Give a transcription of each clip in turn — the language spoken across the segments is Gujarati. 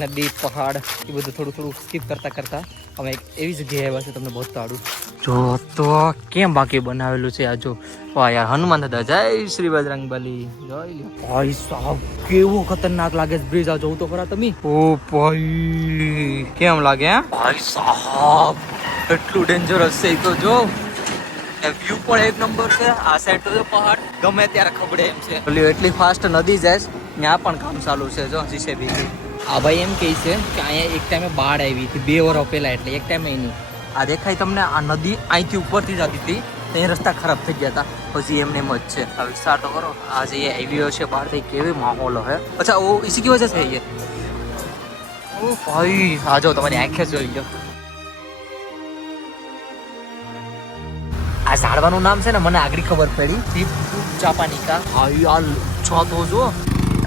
નદી પહાડ એ બધું થોડું સ્કીપ કરતા અમે એક એવી જગ્યાએ આવ્યા છે તમને બતાડું. જો તો કેમ બાકી બનાવેલું છે આ જો. વાહ યાર હનુમાન દાદા જય શ્રી બજરંગબલી જય. ભાઈ સાહેબ કેવો ખતરનાક લાગે છે બ્રિજ. આ જોવું તો ખરા તમે. ઓ ભાઈ કેમ લાગે હે ભાઈ સાહેબ એટલું ડેન્જરસ છે તો જો. વ્યૂ પણ એક નંબર છે. આ સાઈડ તો પહાડ ગમે ત્યારે ખબડે એમ છે. એટલી ફાસ્ટ નદી જાય ત્યાં પણ કામ ચાલુ છે જો જીસીબી. આ ભાઈ એમ કહે છે કે અહીંયા એક ટાઈમે બાઢ આવી હતી 2 વર્ષ પહેલા એટલે એક ટાઈમે નહીં. આ દેખાય તમને આ નદી અહીંથી ઉપરથી જતી હતી તો એ રસ્તા ખરાબ થઈ ગયા હતા. પછી એમને એમ જ છે. આ વિસ્તાર તો કરો. આ જે હાઈવે છે બહારથી કેવી માહોલ હે. અચ્છા ઓ इसी की वजह से है ये. ઓ ભાઈ આ જો તમારી આંખે જોઈ લો. આ ઝાડવાનું નામ છે ને મને આગળ ખબર પડી. ચીપ ચાપાનિકા. આ છો તો જો.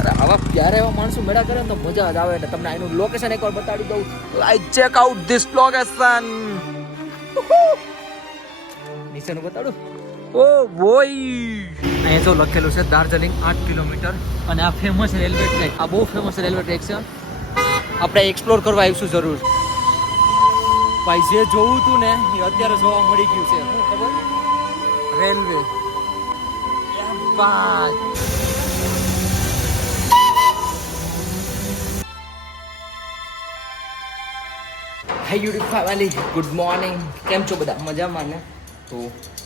અરે આવા પ્યારે એવા માણસો મેળા કરે ને તો મજા જ આવે. એટલે તમને આનું લોકેશન એકવાર બતાડી દઉં. I check out this location. નીચેનું બતાડું. ઓ બોય અહીંયા જો લખેલું છે દાર્જિલિંગ 8 કિલોમીટર. અને આ ફેમસ રેલવે ટ્રેક. આ બહુ ફેમસ રેલવે ટ્રેક છે. આપણે એક્સપ્લોર કરવા આવીશું જરૂર. ભાઈ જે જોવું હતું ને એ અત્યારે જોવા મળી ગયું છે. શું ખબર? રેલવે. હાય યુટ્યુબ ફેમિલી, ગુડ મોર્નિંગ. કેમ છો બધા? મજામાં ને? તો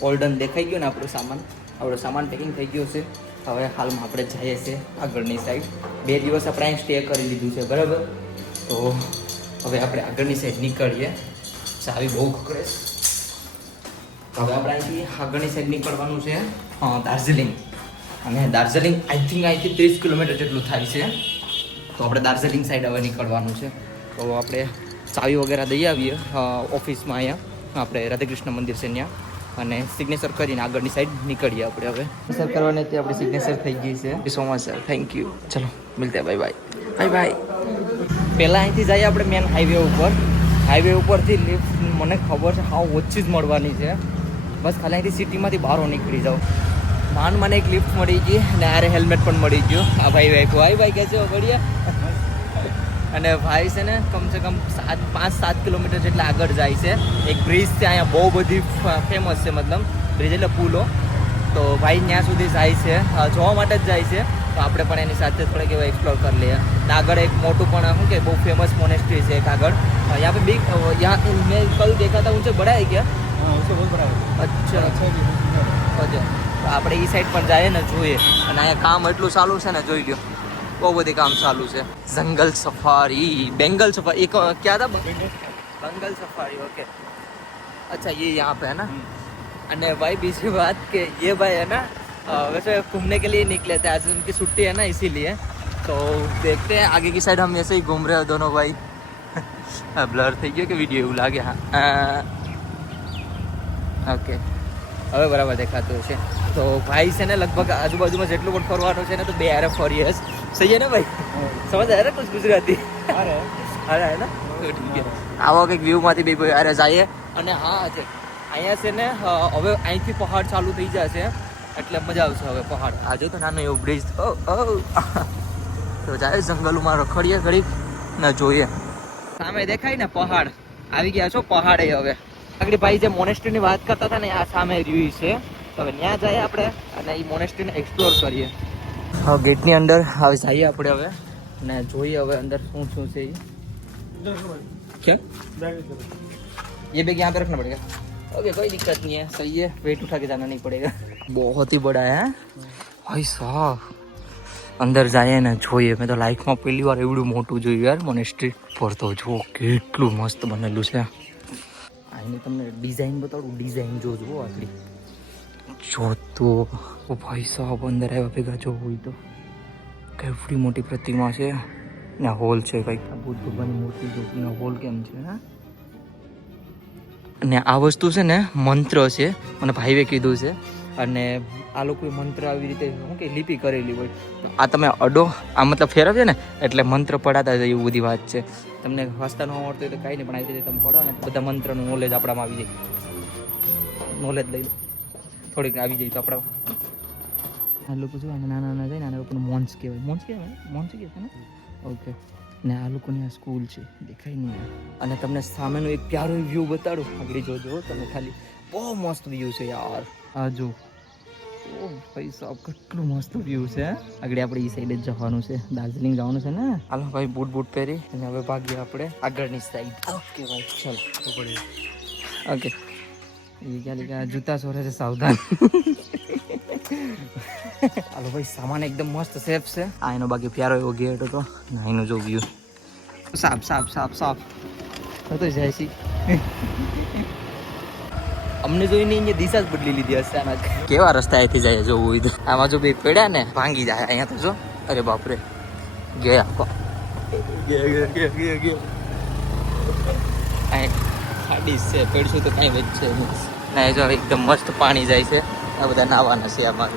ઓલ્ડન દેખાઈ ગયો ને આપણો સામાન પેકિંગ થઈ ગયો છે. હવે હાલમાં આપણે જઈએ છીએ આગળની સાઈડ. 2 દિવસ આપણે અહીં સ્ટે કરી લીધું છે બરાબર. તો હવે આપણે આગળની સાઈડ નીકળીએ. ચાવી બહુ ખકડે. હવે આપણે અહીંથી આગળની સાઈડ નીકળવાનું છે દાર્જિલિંગ. અને દાર્જિલિંગ આઈ થિંક અહીંથી 30 કિલોમીટર જેટલું થાય છે. તો આપણે દાર્જિલિંગ સાઈડ હવે નીકળવાનું છે. તો આપણે ચાવી વગેરે દઈ આવીએ ઓફિસમાં. અહીંયા આપણે રાધાકૃષ્ણ મંદિર છે ત્યાં. અને સિગ્નેચર કરીને આગળની સાઈડ નીકળીએ આપણે હવે. સિગ્નેચર કરવાની તે આપણી સિગ્નેચર થઈ ગઈ છે. So much sir, thank you. ચલો મિલતે, બાય બાય. પહેલાં અહીંથી જઈએ આપણે મેન હાઈવે ઉપર. હાઈવે ઉપરથી લિફ્ટ મને ખબર છે હાવ ઓછી જ મળવાની છે. બસ ખાલી અહીંથી સિટીમાંથી બહાર નીકળી જાઓ. મને એક લિફ્ટ મળી ગઈ અને આરે હેલ્મેટ પણ મળી ગયું. આ ભાઈ કે છે બઢિયા. અને ભાઈ છે ને કમસે કમ 5-7 કિલોમીટર જેટલા આગળ જાય છે. એક બ્રિજ છે અહીંયા બહુ બધી ફેમસ છે. મતલબ બ્રિજ એટલે પુલો. તો ભાઈ ત્યાં સુધી જાય છે, જોવા માટે જ જાય છે. તો આપણે પણ એની સાથે થોડીક એવા એક્સપ્લોર કરી લઈએ. આગળ એક મોટું પણ શું કે બહુ ફેમસ મોનેસ્ટ્રી છે એક આગળ. यहाँ पे बिग यहाँ मैं कल देखा था उनसे बड़ा है क्या? हाँ उससे बहुत बड़ा है. अच्छा अच्छा. તો આપણે એ સાઈડ પણ જઈએ ને જોઈએ. અને અહીંયા કામ એટલું ચાલુ છે ને જોઈ લો. બહુ બધી કામ ચાલુ છે. જંગલ सफारी, बेंगल सफारी. क्या था? बेंगल सफारी. ओके. अच्छा ये यहाँ पे है ना. અને भाई बीच में बात के ये भाई है ना वैसे घूमने के लिए निकले थे. आज उनकी छुट्टी है ना इसीलिए. तो देखते हैं आगे की साइड हम ऐसे ही घूम रहे हैं दोनों भाई. બ્લર થઈ ગયો કે વિડીયો એવું લાગે. હા ઓકે હવે બરાબર દેખાતું છે. તો ભાઈ છે ને લગભગ આજુબાજુમાં જેટલું પણ ફરવાનું છે ને તો 2 હારે ફરીએ. સહી છે ને ભાઈ? સમજ આવે ને કુછ ગુજરાતી? અરે હે ને. ઠીક છે. આવો કંઈક વ્યૂમાંથી બે ભાઈ હારે જઈએ. અને હા છે અહીંયા છે ને હવે અહીંથી પહાડ ચાલુ થઈ જશે એટલે મજા આવશે હવે પહાડ. આ જો તો નાનો એવો બ્રિજ. તો જાય જંગલોમાં રખડીએ ઘડીક ને જોઈએ. સામે દેખાય ને પહાડ. આવી ગયા છો પહાડે. હવે આગળ ભાઈ જે મોનેસ્ટ્રીની વાત કરતા હતા ને આ સામે રહ્યું છે. તો હવે ત્યાં જઈએ આપણે અને એ મોનેસ્ટ્રીને એક્સપ્લોર કરીએ. હા ગેટની અંદર હવે જઈએ આપણે હવે ને જોઈએ હવે અંદર શું છે. क्या ये बैग यहाँ पे रखना पड़ेगा. ओके कोई दिक्कत नहीं है. सही है. वेट उठा के जाना नहीं पड़ेगा. बहुत ही बड़ा है भाई साहब. અંદર જાય ને જોઈએ. મેં તો લાઈફમાં પહેલી વાર એવડું મોટું જોયું યાર મોનેસ્ટ્રી પર. તો જો કેટલું મસ્ત બનેલું છે. આની તમને ડિઝાઇન બતાડું. ડિઝાઇન જોજો આટલી જો તો ભાઈ સાહેબ અંદર આવ્યા ભેગા જો હોય તો કેવડી મોટી પ્રતિમા છે ને હોલ છે કંઈક. બુદ્ધ ભગવાનની મૂર્તિ જો હોલ કેમ છે. હા અને આ વસ્તુ છે ને મંત્ર છે મને ભાઈએ કીધું છે. અને આ લોકોએ મંત્ર આવી રીતે શું કે લિપિ કરેલી હોય. આ તમે અડો આ મતલબ ફેરવશે ને એટલે મંત્ર પડાતા જાય એવું બધી વાત છે. તમને વાંચતા ન આવડતું હોય તો કાંઈ નહીં પણ આવી રીતે તમે પડો ને બધા મંત્રનું નોલેજ આપણામાં આવી જાય. નોલેજ લઈ લો થોડીક આવી જાય તો આપણા. આ લોકો શું નાના જાય ને આના લોકોને મોન્સ કહેવાય. મોન્સ કહેવાય ને ઓકે. ને આ લોકોની આ સ્કૂલ છે, દેખાય નહીં. અને તમને સામેનો એક પ્યારો વ્યૂ બતાડું, આગળ જોજો તમે ખાલી. બહુ મસ્ત વ્યૂ છે યાર. આ જો, ઓ ભાઈ સાહેબ કેટલું મસ્ત વ્યૂ છે. આગળ આપણે એ સાઈડ જ જવાનું છે, દાર્જિલિંગ જવાનું છે ને. હાલો ભાઈ, બૂટ પહેરી અને હવે ભાગીએ આપણે આગળની સાઈડ. ઓકે ભાઈ, ચલો. ઓકે, ये क्या लिखा, जूता सोरे से सावधान. હાલો ભાઈ, સામાન એકદમ મસ્ત સેફ છે. આ એનો બાકી પ્યારો એવો ગેટ હતો. ના એનો જો વ્યૂ, સાફ સાફ સાફ સાફ તો જાય છે. અમને જોઈને અહીંયા દિશા જ બદલી લીધી હશે આના. કેવા રસ્તા અહીંથી જાય જોવું હોય તો. આમાં જો બે પડ્યા ને ભાંગી જાય અહીંયા તો. જો અરે બાપરે, ગયા ખાડી છે, પડશું તો કાંઈ વધશે ના. જો એકદમ મસ્ત પાણી જાય છે. આ બધા નાવાના છે આમાં.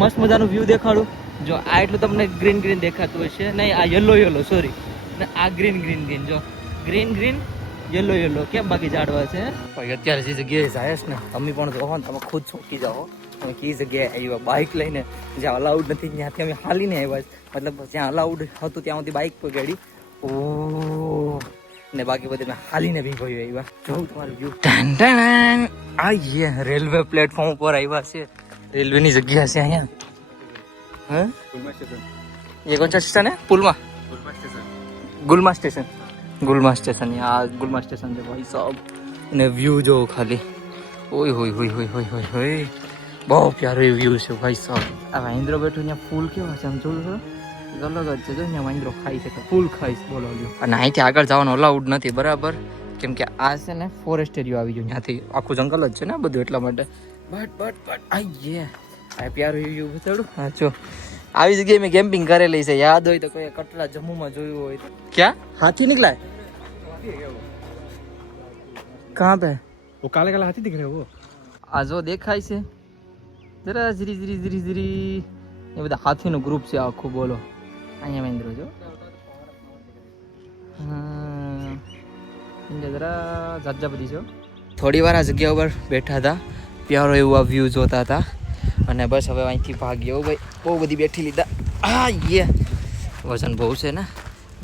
મસ્ત મજાનું વ્યૂ દેખાડું. જો આ એટલું તમને ગ્રીન ગ્રીન દેખાતું હશે. નહીં, આ યલો યલો, સોરી, ને આ ગ્રીન ગ્રીન ગ્રીન. જો ગ્રીન ગ્રીન યલો યલો, કેમ બાકી ઝાડવા છે. ભાઈ અત્યારે જે જગ્યાએ જાય છે ને, તમે પણ જોવો ને, તમે ખુદ ચોંકી જાઓ. અમે કઈ જગ્યાએ આવ્યા બાઇક લઈને, જ્યાં અલાઉડ નથી ત્યાંથી અમે હાલીને આવ્યા. મતલબ જ્યાં અલાઉડ હતું ત્યાં સુધી બાઇક પગાડી. ઓ ને બાકી બધે મેં હાલીને બી ગયો આવ્યા. જોઉં તમારું વ્યૂ. આ રેલવે પ્લેટફોર્મ ઉપર આવ્યા છે. રેલવેની જગ્યા છે અહીંયા. હા, ये कौन सा स्टेशन है? पुलमा गुलमा स्टेशन. गुलमा स्टेशन, यहाँ गुलमा स्टेशन છે ભાઈ સાહેબ. અને વ્યૂ જો ખાલી, ઓય હોય હોય હોય હોય હોય હોય, બહુ પ્યારો વ્યૂ છે ભાઈ સાહેબ. આ વાંદરો બેઠો ત્યાં ફૂલ કેવા છે આમ જોયું છો, અલગ જ છે. જો ત્યાં વાંદરો ખાઈ છે, ફૂલ ખાઈશ બોલો. અને અહીંથી આગળ જવાનું અલાઉડ નથી બરાબર, કેમ કે આ છે ને ફોરેસ્ટ એરિયો આવી ગયો. ત્યાંથી આખું જંગલ જ છે ને બધું, એટલા માટે. બટ આઈએ આ પ્યારું વ્યૂ બતાડું. હા જો, આવી જગ્યાએ મેં કેમ્પિંગ કરેલી છે, યાદ હોય તો કોઈ કટરા જમ્મુમાં જોયું હોય તો. ક્યાં હાથી निकला है? कहाँ पे? वो काले काले हाथी दिख रहे हैं वो. આ જો દેખાય છે જરા ધીરી ધીરી ધીરી ધીરી, એ બધા હાથીનું ગ્રુપ છે આખું. બોલો અહીંયા મહેન્દ્ર જો. જરા જાજા બધી છે. થોડી વાર આ જગ્યા ઉપર બેઠા હતા, પ્યારો એવું આ વ્યૂ જોતા હતા. અને બસ હવે અહીંથી ભાગ્યો ભાઈ. બહુ બધી બેઠી લીધા. આ યે વજન બહુ છે ને,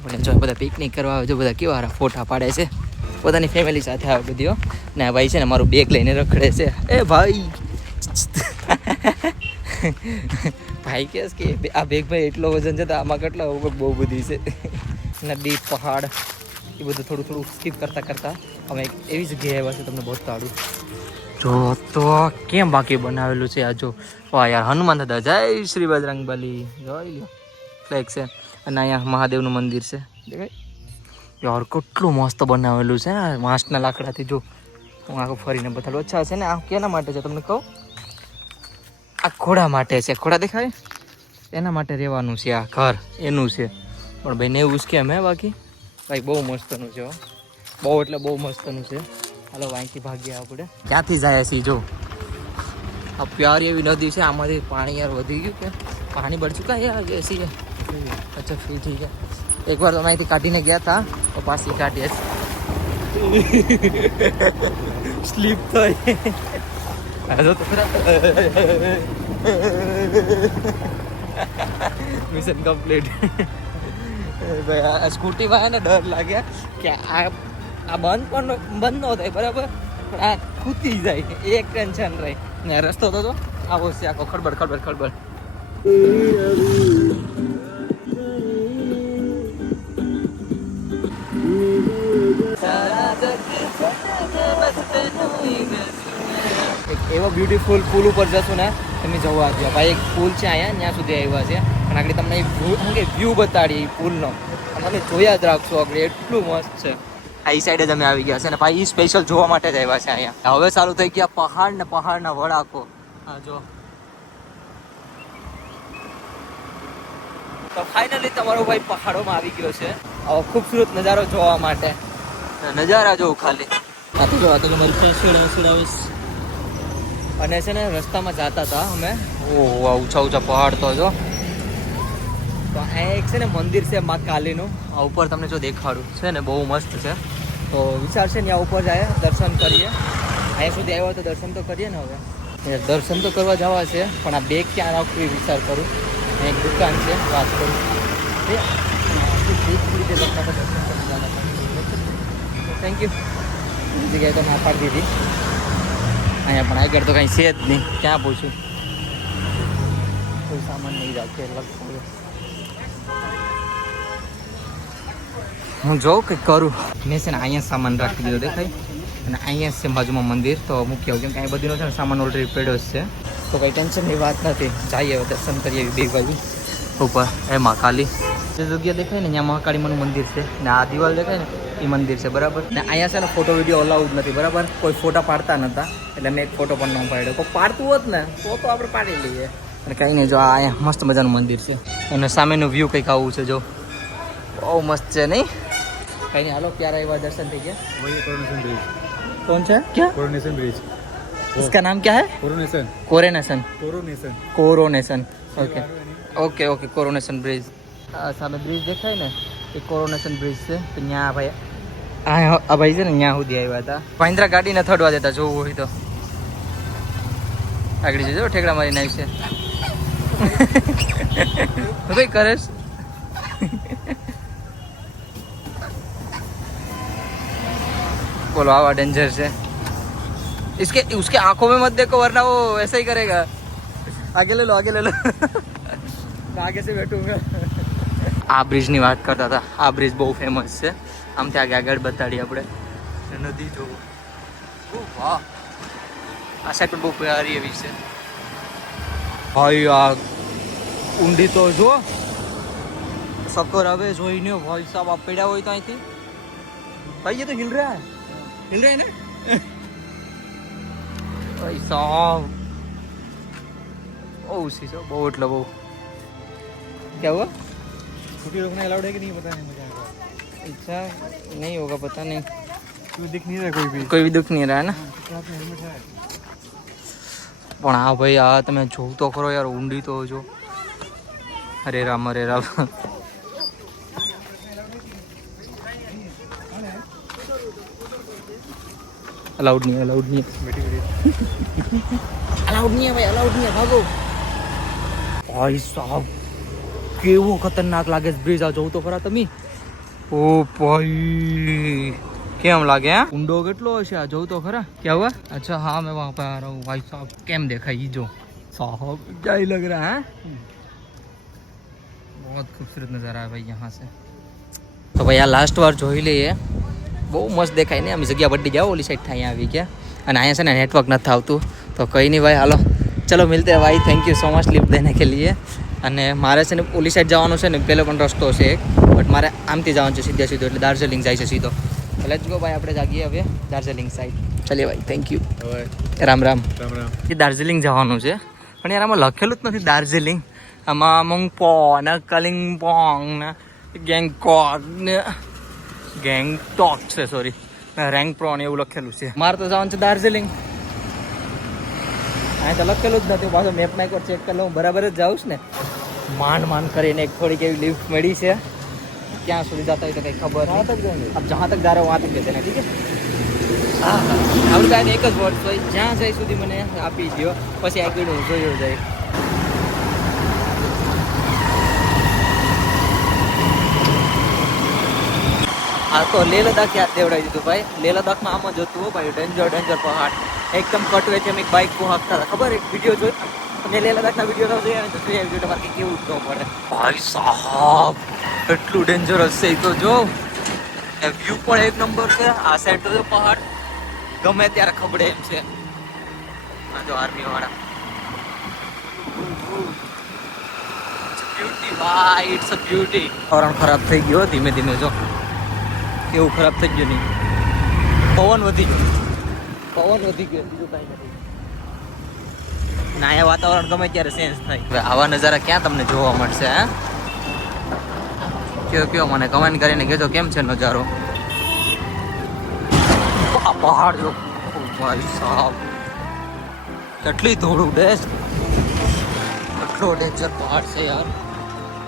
પણ જો બધા પિકનિક કરવા આવે. જો બધા કેવા ફોટા પાડે છે, પોતાની ફેમિલી સાથે આવે બધી. ને ભાઈ છે ને મારું બેગ લઈને રખડે છે. એ ભાઈ ભાઈ કે આ બેગ ભાઈ એટલો વજન છે તો આમાં કેટલા બહુ બધી છે. નદી, પહાડ એ બધું થોડું થોડું સ્કીપ કરતા કરતા અમે એક એવી જગ્યાએ આવ્યા છે, તમને બતાડું. જો તો કેમ બાકી બનાવેલું છે આ જો. વાહ યાર, હનુમાન દાદા જય શ્રી બજરંગબલી, જોઈ લો ફ્લેગ છે. અને અહીંયા મહાદેવનું મંદિર છે, દેખાય યાર. કેટલું મસ્ત બનાવેલું છે ને વાંસના લાકડાથી. જો હું આખું ફરીને બતાડું. અચ્છા છે ને, આ કેના માટે છે તમને કહું? આ ઘોડા માટે છે. ઘોડા દેખાય, એના માટે રહેવાનું છે. આ ઘર એનું છે. પણ ભાઈ ને એવું કેમ હે? બાકી ભાઈ બહુ મસ્તનું છે, બહુ એટલે બહુ મસ્તનું છે. હાલો અહીંથી ભાગ્યા આપણે. ક્યાંથી જાય છે જો, આ પ્યારી એવી નદી છે. આમાંથી પાણી યાર વધી ગયું કે પાણી બળી ચૂકા યાર. એસી છે, અચ્છા ફ્રી થઈ ગયા. એકવાર તો અહીંથી કાઢીને ગયા હતા તો પાછી કાઢીએ. સ્લીપ થઈ મિશન કમ્પ્લીટ. સ્કૂટીમાં એને ડર લાગ્યા કે આ બંધ પણ બંધ ન થાય બરાબર, પણ આ ખૂતી જાય. એક ટેન્શન રહી ને. રસ્તો તો આવો છે આખો ખડબડ ખડબડ ખડબડ. એક એવો બ્યુટીફુલ પુલ ઉપર જશું ને, તમે જોવા આવ્યા ભાઈ. એક પુલ છે અહીંયા, ત્યાં સુધી આવ્યા છે. અને આગળ તમને વ્યૂ બતાડીએ પુલનો, તમે જોયા જ રાખશો. આગળ એટલું મસ્ત છે. આ સાઈડ જ અમે આવી ગયા છે ને ભાઈ. એ સ્પેશિયલ જોવા માટે જ આવ્યા છે અહીંયા. હવે ચાલુ થઈ ગયા પહાડ ને પહાડના વળાકો. હા જો. તો ફાઇનલી તમારો ભાઈ પહાડોમાં આવી ગયો છે આવો ખૂબસૂરત નજારો જોવા માટે. નજારા જોઉં ખાલી. આ તો જો, આ તો તમારી સીડાવીશ. અને છે ને રસ્તામાં જતા હતા અમે. ઓહ ઊંચા ઊંચા પહાડ તો જો. તો આ એક છે ને મંદિર છે મા કાલીનું. આ ઉપર તમને જો દેખાડું છે ને, બહુ મસ્ત છે. તો વિચાર છે ને આ ઉપર જાય દર્શન કરીએ. અહીંયા સુધી આવ્યો તો દર્શન તો કરીએ ને. હવે દર્શન તો કરવા જવા છે, પણ આ બેગ ક્યાં રાખવું એ વિચાર કરું. એક દુકાન છે, વાત કરું. થોડી રીતે लोग का तो दर्शन करने जाना था। Thank you. બીજી જગ્યાએ તો ના પાડી દીધી, અહીંયા પણ આગળ તો કંઈ છે જ નહીં, ક્યાં પૂછું, કોઈ સામાન નહીં રાખે લગભગ. હું જોઉં કંઈક કરું. મેં છે ને અહીંયા સામાન રાખી દીધો દેખાય, અને અહીંયા છે બાજુમાં મંદિર, તો મૂકી આવું, કેમ કે અહીંયા બધીનો છે ને સામાન ઓલરેડી પડ્યો જ છે, તો કંઈ ટેન્શનની વાત નથી. જઈએ હવે દર્શન કરીએ બે ભાઈ ઉપર. એ મહાકાલી જે જગ્યા દેખાય ને ત્યાં મહાકાળીમાનું મંદિર છે, ને આ દિવાલ દેખાય ને એ મંદિર છે બરાબર. ને અહીંયા છે ને ફોટો વિડીયો અલાઉડ નથી બરાબર, કોઈ ફોટા પાડતા નહોતા, એટલે મેં એક ફોટો પણ ન પાડ્યો. કોઈ પાડતું હોત ને તો આપણે પાડી લઈએ. અને કંઈ નહીં, જો આ અહીંયા મસ્ત મજાનું મંદિર છે, અને સામેનું વ્યૂ કંઈક આવું છે, જો બહુ મસ્ત છે નહીં. કંઈ નહીં, હાલો ક્યારે આવ્યા, દર્શન થઈ ગયા. वही कोरोनेशन ब्रिज. कौन सा क्या कोरोनेशन ब्रिज. इसका नाम क्या है? Coronation. Coronation. Coronation. Coronation. Okay okay okay coronation bridge. સામે બ્રિજ દેખાય ને એ કોરોનેશન બ્રિજ છે. તો ત્યાં ભાઈ આ ભાઈ છે ને ત્યાં સુધી આવ્યા હતા. મહિન્દ્રા ગાડીને થડવા દેતા, જોવું હોય તો આગળ જજો, ઠેકડા મારીને આવી છે. કઈ કરેશ? बोलो आवा डेंजर से. इसके उसके आंखों में मत देखो वरना वो ऐसा ही करेगा. आगे ले लो आगे ले लो. आगे से बैठूंगा. આ બ્રિજની વાત કરતા હતા. આ બ્રિજ બહુ ફેમસ છે. આમ ત્યાં આગળ બતાડીએ આપણે નદી જોવું. વાહ, આ સાઈડ પણ બહુ પ્યારી એવી છે ભાઈ. આ ઊંડી તો જો સકર હવે જોઈને ભાઈ સાહેબ આ પડ્યા હોય તો અહીંથી ભાઈ એ તો હિલ રહ્યા है ना भाई साहब. ओ उसी से बहुत मतलब वो क्या हुआ? स्कूटी रोकना अलाउड है कि नहीं पता नहीं मुझे. अच्छा नहीं होगा पता नहीं, कोई दिख नहीं रहा, कोई भी दुख नहीं रहा है ना. हेलमेट है. પણ હા ભાઈ, આ તમે જોવ તો ખરો યાર, ઊંડી તો જો. અરે રામ અરે રામ. अलाउड नहीं है, अलाउड नहीं है, अलाउड नहीं है भाई, अलाउड नहीं है, भागो. भाई साहब केवो खतरनाक लागे ब्रिज. आ જોવ તો ખરા તમે. ઓ ભાઈ કેમ લાગે? હા ઊંડો કેટલો હશે, આ જોવ તો ખરા. क्या हुआ? अच्छा हाँ मैं वहाँ पे आ रहा हूँ. भाई साहब કેમ દેખાય ઈ જો साहब, क्या ही लग रहा है. बहुत खूबसूरत नज़ारा है भाई यहाँ से. तो भाई આ લાસ્ટ વાર જોઈ લઈએ. બહુ મસ્ત દેખાય ને, અમે જગ્યા બદલી જાઓ, ઓલી સાઈડ થાય અહીંયા આવી ગયા, અને અહીંયા છે ને નેટવર્ક નથી આવતું. તો કંઈ નહીં ભાઈ, હાલો ચલો મિલતે हैं भाई. Thank you so much lift देने के लिए. અને મારે છે ને ઓલી સાઈડ જવાનું છે ને, પહેલો પણ રસ્તો છે એક, બટ મારે આમથી જવાનું છે સીધે સીધો, એટલે દાર્જિલિંગ જાય છે સીધો. તો લેટ્સ ગો ભાઈ, આપણે જાગીએ હવે દાર્જિલિંગ સાઈડ. ચલીએ ભાઈ, થેન્ક યુ. રામ રામ. राम राम. એ દાર્જિલિંગ જવાનું છે, પણ યાર આમાં લખેલું જ નથી દાર્જિલિંગ. આમાં મોંગપો ને કલિંગપોંગ ને ગેંગકોક ને ગેંગટોક છે, સોરી રેંગપ્રો ને એવું લખેલું છે. મારે તો જવાનું છે દાર્જિલિંગ. અહીં તો લખેલું જ નથી. પાછો મેપમાં એકવાર ચેક કરી લઉં, બરાબર જ જાઉં છું ને. માંડ કરીને એક થોડીક એવી લિફ્ટ મળી છે. ક્યાં સુધી જતા હોય તો કંઈ ખબર નહીં. अब जहाँ तक जा रहे हो वहाँ तक ले देना, ठीक है? હા હા, આપણે કાંઈ એક જ વર્ડ હોય, જ્યાં જાય સુધી મને આપી દો, પછી આગળ હું જોયું જાય. હા તો લેહ લદ્દાખ યાદ દેવડાવી દીધું ભાઈ. લેહ લદ્દાખમાં આમ જ હતું ભાઈ, ડેન્જર પહાડ, એકદમ કટવેથી અમે એક બાઇક કો હાંકતા હતા, ખબર? એક વિડીયો જોઈ અને લેહ લદ્દાખના વિડીયો જોઈએ ને તો જોઈએ વિડીયો તમારે કેવું ન પડે. ભાઈ સાહેબ એટલું ડેન્જરસ છે તો જો. વ્યૂ પણ એક નંબર છે. આ સાઈડ તો પહાડ ગમે ત્યારે ખબડે એમ છે. આ જો આર્મી વાળા. બ્યુટી ભાઈ, ઇટ્સ અ બ્યુટી. વાતાવરણ ખરાબ થઈ ગયો ધીમે ધીમે, જો કેવું ખરાબ થઈ ગયું. નહીં, પવન વધી ગયો, બીજું કાંઈ નથી. ના એ વાતાવરણ ગમે ત્યારે ચેન્જ થાય. હવે આવા નજારા ક્યાં તમને જોવા મળશે? હે કયો મને કમેન્ટ કરીને કહેજો કેમ છે નજારો. આ પહાડ જો ભાઈ સાહેબ, કેટલી ધૂળ ઉડે, એટલો ડેન્જર પહાડ છે યાર.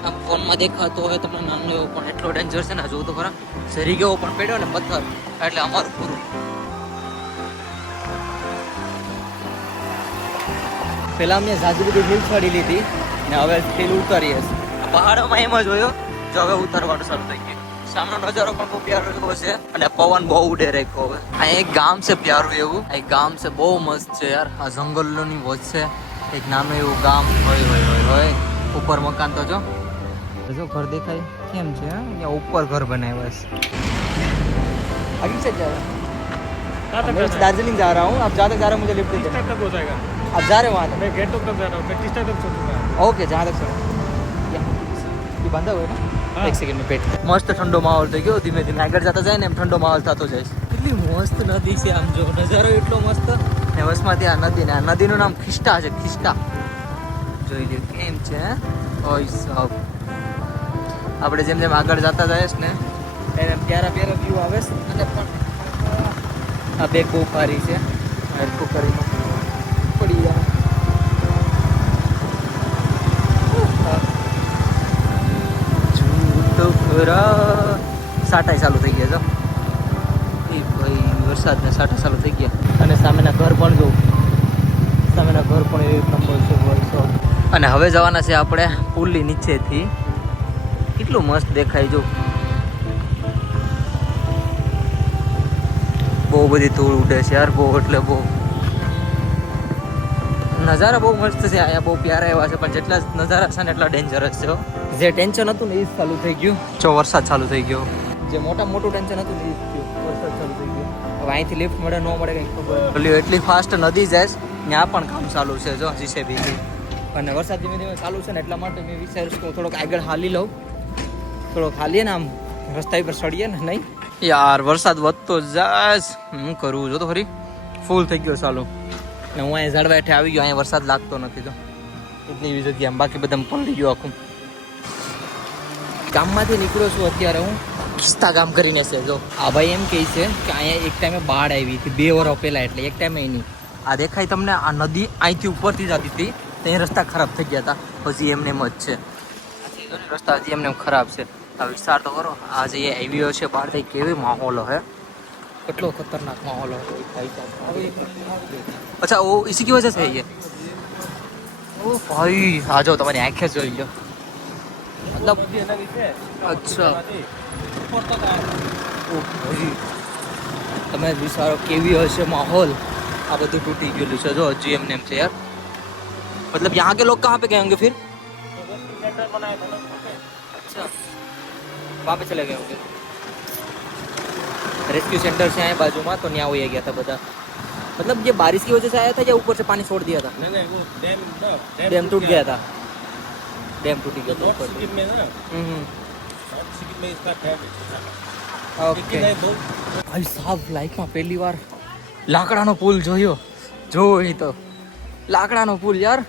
આમ ફોનમાં દેખાતો હોય તમને નાનો એવો, પણ એટલો ડેન્જર છે ને. જોઉં તો ખરા, સરી ગયો પણ પડ્યો ને પથ્થર, એટલે અમારું પૂરું. પહેલાં મેં ઝાઝી બધી હિલ ચડી લીધી ને હવે હિલ ઉતારીએ. પહાડોમાં એમ જ હોય, જો હવે ઉતારવાનું શરૂ થઈ ગયું. સામેનો નજારો પણ બહુ પ્યારો એવો છે અને પવન બહુ ઉડે રાખ્યો હવે. આ એક ગામ છે પ્યારું એવું, આ એક ગામ છે બહુ મસ્ત છે યાર. આ જંગલોની વચ્ચે એક નાનું એવું ગામ હોય ઉપર મકાન તો જો ઘર દેખાય કેમ છે અહીંયા ઉપર ઘર બનાવ્યા છે. आगे से जा रहा हूँ, मैं दार्जिलिंग जा रहा हूँ. आप जहाँ तक जा रहे हो मुझे लिफ्ट दे देना. तक हो जाएगा. आप जा रहे हो वहाँ तक? मैं गेट तक जा रहा हूँ. मैं टी तक छोड़ूंगा. ओके जहाँ तक चलो. ये बंदा हुआ है ना? एक सेकंड में पेट. મસ્ત ઠંડો માહોલ થઈ ગયો. ધીમે ધીમે આગળ જતા જાય ને એમ ઠંડો માહોલ થતો જાય. કેટલી મસ્ત નદી છે આમ જો, નજારો એટલો મસ્ત. ને વસમાં ત્યાં નદી ને આ નદીનું નામ ખિસ્ટા છે. ખિસ્ટા જોઈ લ્યો કેમ છે. ઓય સાહેબ આપણે જેમ જેમ આગળ જતા જઈશ ને એમ પ્યારા પ્યારા વ્યૂ આવે છે. અને પણ આ બેગ બહુ સારી છે. હરકું કરીને પડી જાય. સાટાઈ ચાલુ થઈ ગયા જો એ ભાઈ વરસાદના સાટા ચાલુ થઈ ગયા. અને સામેના ઘર પણ જો, સામેના ઘર પણ એક નંબર છે વરસો. અને હવે જવાના છે આપણે પુલની નીચેથી. કેટલું મસ્ત દેખાય જો, બહુ બધી ધૂળ ઉડે છે યાર, બહુ એટલે બહુ. નજારા બહુ મસ્ત છે અહીંયા, બહુ પ્યારા એવા છે. પણ જેટલા નજારા છે ને એટલા ડેન્જરસ છે. જે ટેન્શન હતું ને એ જ ચાલુ થઈ ગયું જો વરસાદ ચાલુ થઈ ગયો. જે મોટું ટેન્શન હતું ને એ જ થયું, વરસાદ ચાલુ થઈ ગયો. હવે અહીંથી લિફ્ટ મળે ન મળે કંઈ ખબર. એટલી ફાસ્ટ નદી જાય ત્યાં પણ કામ ચાલુ છે જો જીસીબી. અને વરસાદ ધીમે ધીમે ચાલુ છે ને એટલા માટે મેં વિચાર્યું કે હું થોડોક આગળ હાલી લઉં. થોડોક હાલીએ ને આમ રસ્તા પર ચડીએ ને. નહીં યાર વરસાદ વધતો જાય. હું કરું જો તો ખરી ફૂલ થઈ ગયો ચાલુ. ને હું અહીંયા ઝાડવા હેઠે આવી ગયો. અહીંયા વરસાદ લાગતો નથી તો એટલી એવી જગ્યા. બાકી બધા પલળી ગયો આખું. ગામમાંથી નીકળ્યો છું અત્યારે હું. કિસ્તા ગામ કરીને છે જો. આ ભાઈ એમ કહે છે કે અહીંયા એક ટાઈમે બાઢ આવી હતી 2 વર્ષ પહેલા. એટલે એક ટાઈમે નહીં. આ દેખાય તમને આ નદી અહીંથી ઉપરથી જતી હતી ત્યાં રસ્તા ખરાબ થઈ ગયા હતા. હજી એમને એમ જ છે રસ્તા, હજી એમને એમ ખરાબ છે. આ વિસ્તાર તો કરો. આ જે આવ્યો છે બહારથી કેવી માહોલ है, કેટલો खतरनाक माहौल है भाई साहब. अच्छा वो इसी की वजह से है ये. ओ भाई आ जाओ, તમારી આંખે જોઈ લો. મતલબ અચ્છા ઓ ભાઈ તમે વિચારો કેવી હશે માહોલ. આ બધું તૂટી ગયેલું છે જો હજી એમને એમ છે યાર. मतलब यहाँ के लोग कहाँ पे गए होंगे फिर? अच्छा वहाँ पे चले गए होंगे. रेस्क्यू सेंटर से आए बाजू में तो यहाँ वही गया था बता. मतलब ये बारिश की वजह से आया था या ऊपर से पानी छोड़ दिया था? नहीं वो डैम टूट गया था. डैम टूटी गया था ऊपर. ओके भाई साहब લાઈફમાં પહેલી વાર લાકડાનો પુલ જોયો. જોવો એ તો લાકડાનો પુલ યાર.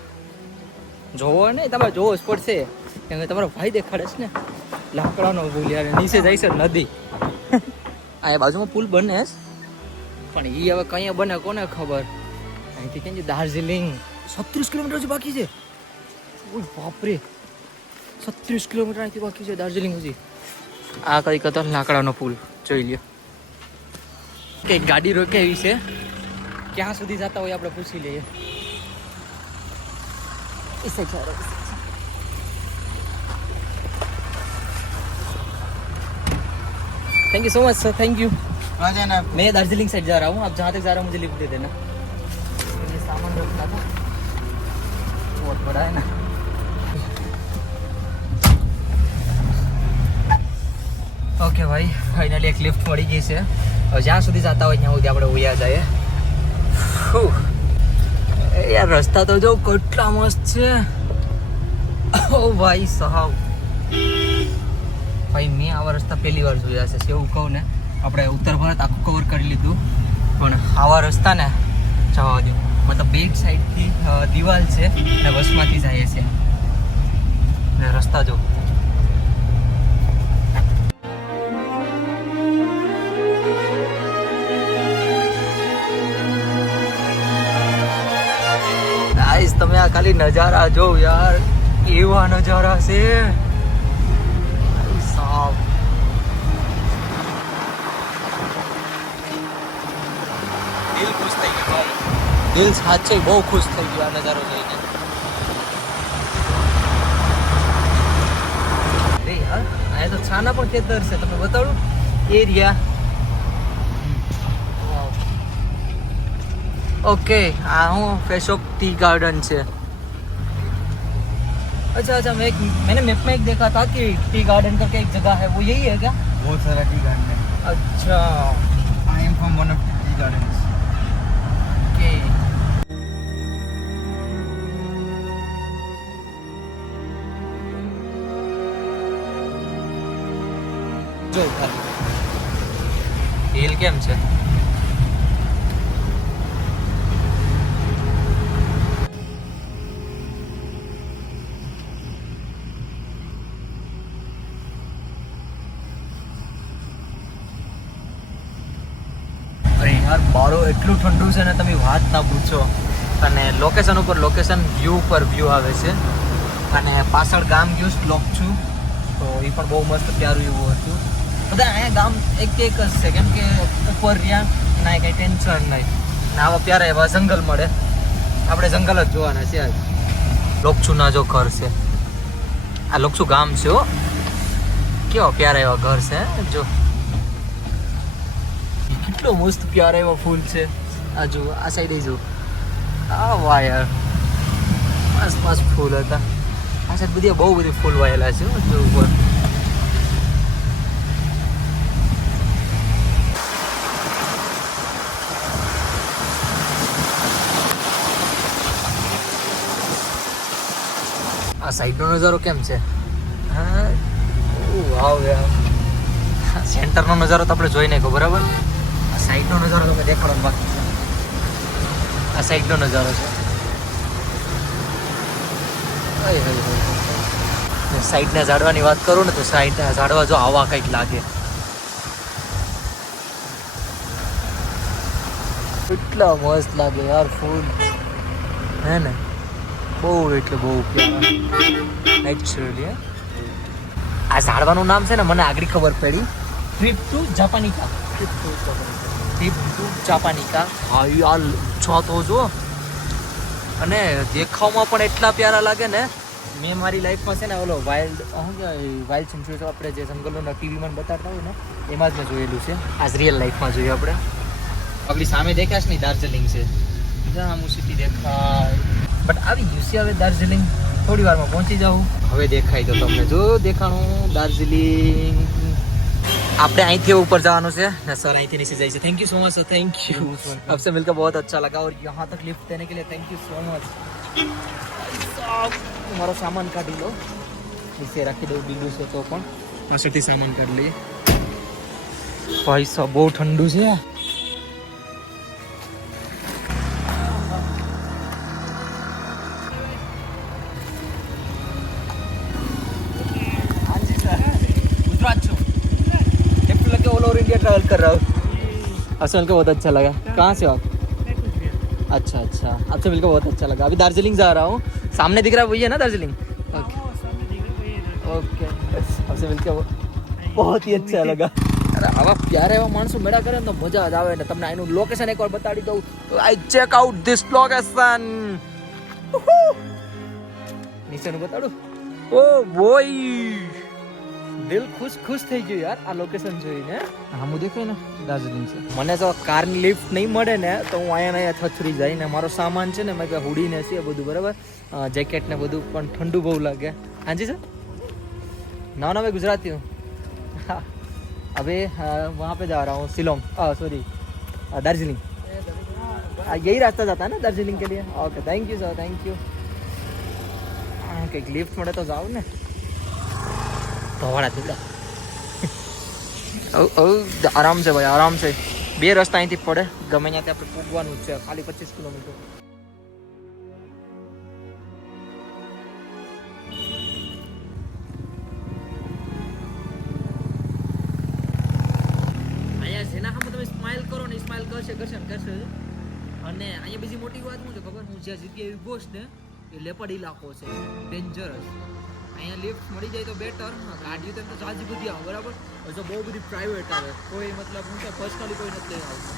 જોવો નહીં તમે, જોવો જ પડશે કેમ કે તમારો ભાઈ દેખાડે છે ને. લાકડાનો પુલ યાર, નીચે જાય છે નદી. આ બાજુમાં પુલ બને છે પણ એ હવે કઈ બને કોને ખબર. અહીંથી કેમ છે દાર્જિલિંગ 36 કિલોમીટર જ બાકી છે. ઓય બાપરે 36 કિલોમીટર અહીંથી બાકી છે દાર્જિલિંગ હજી. આ કઈ કતો લાકડાનો પુલ જોઈ લ્યો. કે ગાડી રોકાવી છે, ક્યાં સુધી જતા હોય આપણે પૂછી લઈએ. इससे जा रहा है. Thank you so much sir, thank you. कहाँ जाना है? मैं दार्जिलिंग साइड जा रहा हूँ. आप जहाँ तक जा रहे हो मुझे लिफ्ट दे देना. ये सामान रखना था, बहुत बड़ा है ना. ઓકે ભાઈ ફાઇનલી એક લિફ્ટ મળી ગઈ છે. હવે જ્યાં સુધી જતા હોય ત્યાં સુધી આપણે ઉયા જઈએ. યાર રસ્તા તો જો કેટલા મસ્ત છે. ઓ ભાઈ સાહેબ ભાઈ મેં આવા રસ્તા પહેલી વાર જોયા છે. એવું કહું ને આપણે ઉત્તર ભારત આખું કવર કરી લીધું પણ આવા રસ્તા ને જવા દો. મતલબ બેક સાઈડથી દિવાલ છે અને વચમાંથી જાય છે ને રસ્તા જો. તમે આ ખાલી નજારા જો યાર, એવા નજારા છે સાહેબ. દિલ ખુશ થઈ ગયું ભાઈ. દિલ સાચે બહુ ખુશ થઈ ગયું આ નજારો જોઈને. અરે યાર અહીંયા તો છાના પણ ખેતર છે, તમે બતાડો એરિયા. ओके हाँ हूँ फेशोक टी गार्डन से. अच्छा मैंने मैप में एक देखा था कि टी गार्डन करके एक जगह है, वो यही है क्या? बहुत सारा टी गार्डन है. अच्छा I am from one of tea garden. Okay. જો હિલ કેમ છે? અરે યાર બારો એટલું ઠંડુ છે ને તમે વાત ના પૂછો. અને લોકેશન ઉપર લોકેશન વ્યૂ પર વ્યૂ આવે છે. અને પાછળ ગામ ગયું સ્લોપ છું તો એ પણ બહુ મસ્ત પ્યારું એવું હતું. બધા અહીંયા ગામ એક જ છે કેમ કે ઉપર રહ્યા ના કંઈ ટેન્શન નહીં ને આવા પ્યારા એવા જંગલ મળે. આપણે જંગલ જ જોવાના છે. આજ લોકચુના જો ઘર છે, આ લોકચુ ગામ છે હો. કેવા પ્યારા એવા ઘર છે જો. કેટલો મસ્ત પ્યારા એવા ફૂલ છે. આ જો આ સાઈડે જો આ વાહ યાર મસ્ત ફૂલ હતા. આ સાઈડ બધી બહુ બધી ફૂલ વાયેલા છે જો ઉપર. આ સાઈડનો નજારો કેમ છે? હા વાવ યાર. સેન્ટરનો નજારો તો આપણે જોઈ નાખ્યો બરાબર. આ સાઈડનો નજારો તો દેખાડવાનો બાકી છે. આ સાઈડનો નજારો છે. સાઈડના ઝાડવાની વાત કરું ને તો સાઈડના ઝાડવા જો આવા કંઈક લાગે. એટલા મસ્ત લાગે યાર ફૂલ હે ને. બહુ એટલે બહુ એકચ્યુઅલી. આ ઝાડવાનું નામ છે ને મને આગળ ખબર પડી. ટ્રીપ ટુ જાપાનિકા. ટ્રીપ ટુ જાપાનિકા. હા યાર છો તો જો. અને દેખાવમાં પણ એટલા પ્યારા લાગે ને. મેં મારી લાઈફમાં છે ને ઓલો વાઇલ્ડ સેન્ચુરી આપણે જે જંગલોના ટીવીમાં બતાડતા હોય ને એમાં જ મેં જોયેલું છે. આજ રિયલ લાઈફમાં જોઈએ આપણે. આપણી સામે દેખાશ નહીં દાર્જિલિંગ છે. જામુ સિટી દેખાય. બટ આવી ગયું છે હવે દાર્જિલિંગ. થોડી વારમાં પહોંચી જાઉં. હવે દેખાય તો તમને જો દેખાણું દાર્જિલિંગ. આપણે અહીંથી ઉપર જવાનું છે ને સર અહીંથી નીચે જાય છે. Thank you so much sir. Thank you. आपसे मिलकर बहुत अच्छा लगा और यहाँ तक लिफ्ट देने के लिए थैंक यू सो मच. તમારો સામાન કાઢી લો. નીચે રાખી દઉં બીજું છે તો પણ પાછળથી સામાન કાઢી લઈએ. ભાઈ સાહેબ બહુ ઠંડુ છે. गुजरात छो ऐसा लगे ऑल ओवर इंडिया ट्रैवल कर रहा हूँ. आपसे मिलकर बहुत अच्छा लगा. कहाँ से हो आप? अच्छा अच्छा आपसे मिलकर बहुत अच्छा लगा. अभी दार्जिलिंग जा रहा हूँ. सामने दिख रहा है वही है ना दार्जिलिंग? ओके ओके आपसे मिलकर बहुत ही अच्छा लगा. અરે આવા પ્યારા એવા માણસો મેળા કરે ને તો મજા જ આવે ને. તમને આનું લોકેશન એકવાર બતાડી દઉં તો I check out this location. નીચેનું બતાડું. ઓ બોય દિલ ખુશ થઈ ગયું યાર આ લોકેશન જોઈને. હા હું દેખાય ને દાર્જિલિંગ છે. મને તો કારની લિફ્ટ નહીં મળે ને તો હું અહીંયા થથરી જાય ને. મારો સામાન છે ને મેં હુડી ને છે બધું બરાબર. જેકેટ ને બધું પણ ઠંડુ બહુ લાગે. હાજી સર ना मैं गुजराती हूँ. अबे वहाँ पे जा रहा हूँ शिलोंग. सॉरी दार्जिलिंग. यही रास्ता जाता है ना दार्जिलिंग के लिए? Okay thank you sir thank you. કંઈક લિફ્ટ મળે તો જાવ ને. ભવાડા થયેલા. આરામ છે ભાઈ આરામ છે. બે રસ્તા અહીંથી પડે ગમે ત્યાંથી આપણે પૂગવાનું જ છે. ખાલી 25 કિલોમીટર. જેના સામે તમે સ્માઇલ કરો ને સ્માઇલ કરશે અને અહીંયા બીજી મોટી વાત શું છે ખબર? હું જ્યાં જગ્યાએ ઊભો છું ને એ લેપડ ઇલાકો છે. ડેન્જરસ. અહીંયા લિફ્ટ મળી જાય તો બેટર. ગાડીઓ તો ચાર્જ બધી આવે બરાબર. જો બહુ બધી પ્રાઇવેટ આવે કોઈ મતલબ હું તો પર્સનલી કોઈ નથી લઈ આવતું.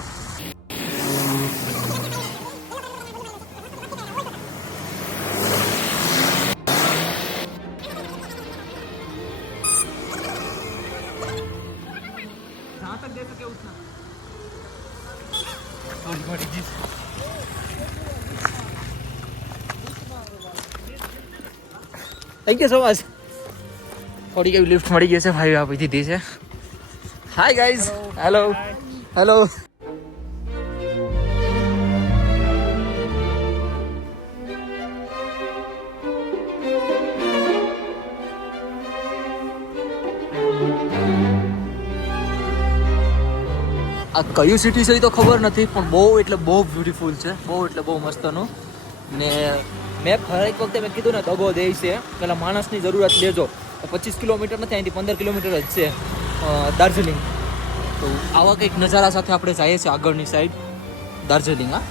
કેવું છે થોડી મોટી જીત થેન્ક યુ સો મચ થોડી કેવી લિફ્ટ મળી ગઈ છે ભાઈ આપી દીધી છે હાય ગાઈઝ હેલો હેલો આ કયું સિટી છે એ તો ખબર નથી પણ બહુ એટલે બહુ બ્યુટીફુલ છે બહુ એટલે બહુ મસ્તનું ને મેં હરેક વખતે મેં કીધું ને દગો દે છે પેલા માણસની જરૂરત લેજો 25 કિલોમીટર નથી અહીંથી 15 કિલોમીટર જ છે દાર્જિલિંગ તો આવા કંઈક નજારા સાથે આપણે જઈએ છીએ આગળની સાઈડ દાર્જિલિંગ હા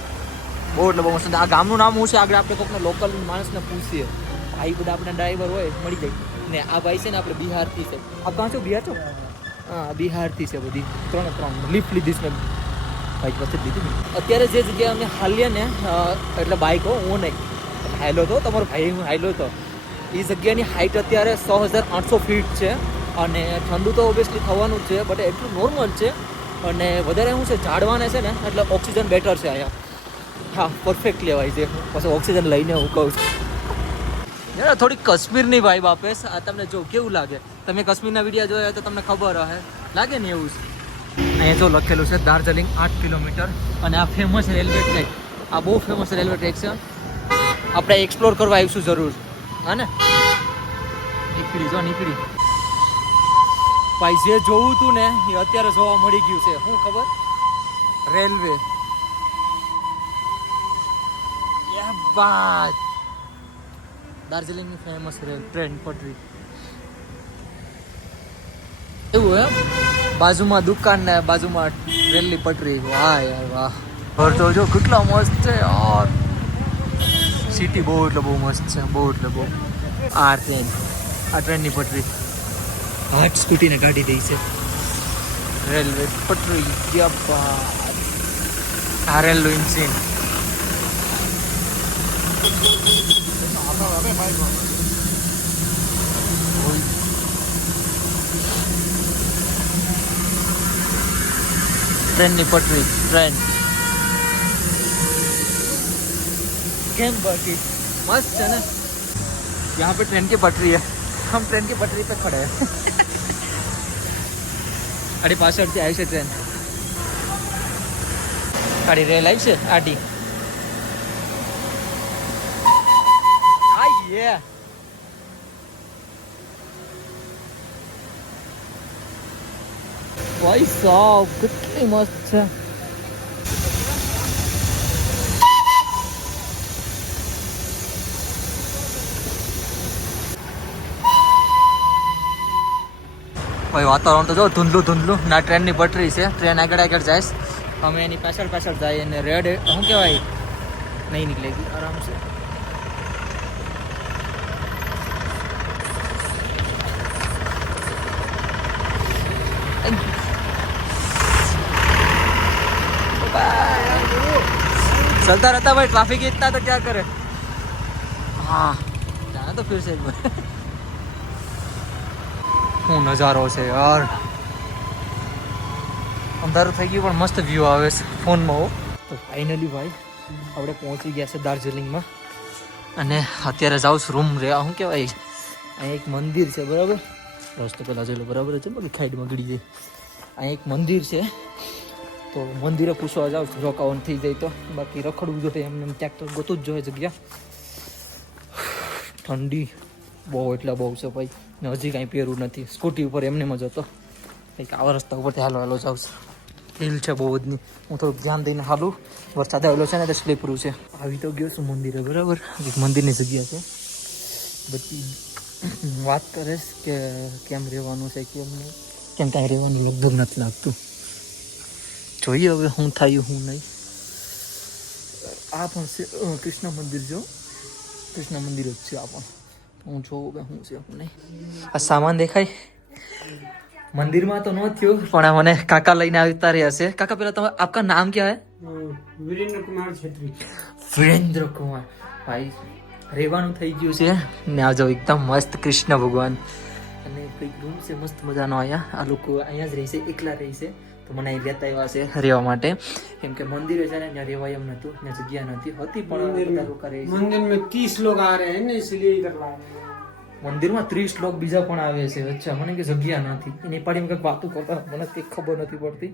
બહુ એટલે બહુ મસ્ત આ ગામનું નામ શું છે આગળ આપણે કોઈકને લોકલ માણસને પૂછીએ ભાઈ બધા આપણે ડ્રાઈવર હોય મળી જાય ને આ ભાઈ છે ને આપણે બિહારથી છે આ કાં છો બિહાર છો હા બિહારથી છે બધી ત્રણ લિફ્ટ લીધી છે બાઇક પાસે લીધી ને અત્યારે જે જગ્યાએ અમે હાલીએ ને એટલે બાઇક હું નહીં હાયલો હતો તમારો ભાઈ હું હાયલો હતો એ જગ્યાની હાઇટ અત્યારે 6,800 ફીટ છે અને ઠંડુ તો ઓબ્વિયસલી થવાનું જ છે બટ એટલું નોર્મલ છે અને વધારે શું છે ઝાડવાને છે ને એટલે ઓક્સિજન બેટર છે અહીંયા હા પરફેક્ટ લેવાય છે પછી ઓક્સિજન લઈને હું કહું છું થોડી કાશ્મીરની વાઇબ આપે આ તમને જો કેવું લાગે તમે કાશ્મીરના વિડીયો જોયા તો તમને ખબર હશે લાગે ને એવું છે અહીંયા જો લખેલું છે દાર્જિલિંગ 8 કિલોમીટર અને આ ફેમસ રેલવે ટ્રેક આ બહુ ફેમસ રેલવે ટ્રેક છે આપણે એક્સપ્લોર કરવા આવીશું જરૂર હા ને નીકળી ભાઈ જે જોવું હતું ને એ અત્યારે જોવા મળી ગયું છે શું ખબર રેલવે બાદ દાર્જિલિંગની ફેમસ ટ્રેન પટરી એવું એમ બાજુમાં દુકાન ને બાજુમાં રેલની પટરી વાહ યાર વાહ ઘર તો જો કેટલા મસ્ત છે યાર સિટી બહુ એટલે બહુ મસ્ત છે બહુ એટલે બહુ આ ટ્રેનની પટરી હાથ સ્કૂટીને કાઢી દઈ છે રેલવે પટરી આ રેલવે ઇન્સિન ट्रेन ની पटरी ट्रेन केम बाकी मस्त है ना यहाँ पे ट्रेन की पटरी है हम ट्रेन की पटरी पे खड़े हैं अरे पाछळથી આવી છે ટ્રેન ગાડી રેલ આવી છે આડી આયે ભાઈ સાહેબ કેટલી મસ્ત છે ભાઈ વાતાવરણ તો જો ધૂંધલું ના ટ્રેનની પટરી છે ટ્રેન આગળ જાય અમે એની પાછળ જાય અને રેડ શું કહેવાય નહીં નીકળેગી આરામ છે चलता रहता भाई ट्रैफिक इतना तो क्या करे हाँ जाना तो फिर से एक बार શું નજારો છે યાર અંધારું થઈ ગયું પણ મસ્ત વ્યૂ આવે છે ફોનમાં તો ફાઇનલી ભાઈ આપણે પહોંચી ગયા છે દાર્જિલિંગમાં અને અત્યારે જાઉં છું રૂમ રે શું કહેવાય અહીં એક મંદિર છે બરાબર રસ્તો પહેલાં જોઈ લો બરાબર છે બાકી ખાઈડમાં ગળી જાય અહીં એક મંદિર છે તો મંદિરે પૂછવા જાઉં છું રોકાવાનું થઈ જાય તો બાકી રખડવું જોઈએ એમને ક્યાંક તો ગોતું જ જોઈએ જગ્યા ઠંડી બહુ એટલે બહુ છે ભાઈ ને હજી કાંઈ પહેરવું નથી સ્કૂટી ઉપર એમને જ હતો કંઈક આવા રસ્તા ઉપરથી હાલો જાઉં છું હિલ છે બહુ જ નહીં હું થોડુંક ધ્યાન દઈને હાલું વરસાદ આવેલો છે ને તો સ્લીપરું છે આવી તો ગયો છું મંદિરે બરાબર એક મંદિરની જગ્યા છે બધી વાત કરે કે કેમ રહેવાનું છે કેમ નહીં કેમ કાંઈ રહેવાનું લગભગ નથી લાગતું જોઈએ હવે શું થાય શું નહીં આ પણ છે કૃષ્ણ મંદિર જો કૃષ્ણ મંદિર જ છે આ પણ હું જોઉં કે શું છે શું નહીં આ સામાન દેખાય મંદિરમાં તો ન થયું પણ આ મને કાકા લઈને આવતા રહ્યા છે કાકા પેલા તમે આપકા નામ ક્યાં હે વીરેન્દ્ર કુમાર ભાઈ રહેવાનું થઈ ગયું છે ને આ જો એકદમ મસ્ત કૃષ્ણ ભગવાન અને કંઈક રૂમ છે મસ્ત મજાનો અહીંયા આ લોકો અહીંયા જ રહેશે એકલા રહેશે તો તો મને અહીં લેતા આવ્યા છે રહેવા માટે, કેમ કે મંદિરે છે ને ત્યાં રહેવાય એમ નહોતું, ત્યાં જગ્યા નહોતી હતી, પણ બધા લોકો રહે છે. मंदिर में 30 लोग आ रहे हैं ना, इसलिए इधर ला रहे हैं. મંદિરમાં 30 લોક બીજા પણ આવે છે. અચ્છા, મને કે જગ્યા નથી. એ નેપાળીમાં કંઈક વાતું કરતા, મને કંઈક ખબર નથી પડતી,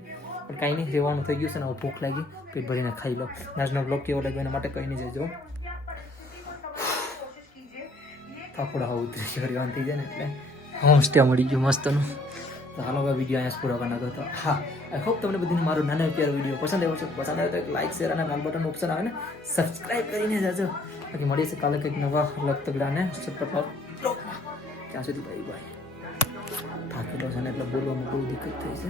પણ કાંઈ નહીં, રહેવાનું થઈ ગયું છે ને. હવે ભૂખ લાગી, પેટ ભરીને ખાઈ લો. આજનો બ્લોગ કેવો લાગ્યો એના માટે કહી નહીં જજો. કાપડા હવે ઉતરી રહેવાનું થઈ જાય ને એટલે હોમસ્ટે મળી ગયું મસ્તનું. તો હાલો હવે વિડીયો અહીંયા પૂરો કરી નાખો. તો હા, આઈ હોપ તમને બધાને મારો નાનો પ્યારો વિડીયો પસંદ આવ્યો છે. પસંદ આવ્યો તો એક લાઈક, શેર અને બેલ બટન ઓપ્શન આવે ને સબસ્ક્રાઇબ કરીને જાજો. બાકી મળીએ છીએ કાલે કંઈક નવા લગ તગડાને સપોર્ટ બ્લોગમાં. ત્યાં સુધી બાય બાય. થાકેલો છે ને એટલે બોલવામાં બહુ દિક્કત થઈ છે.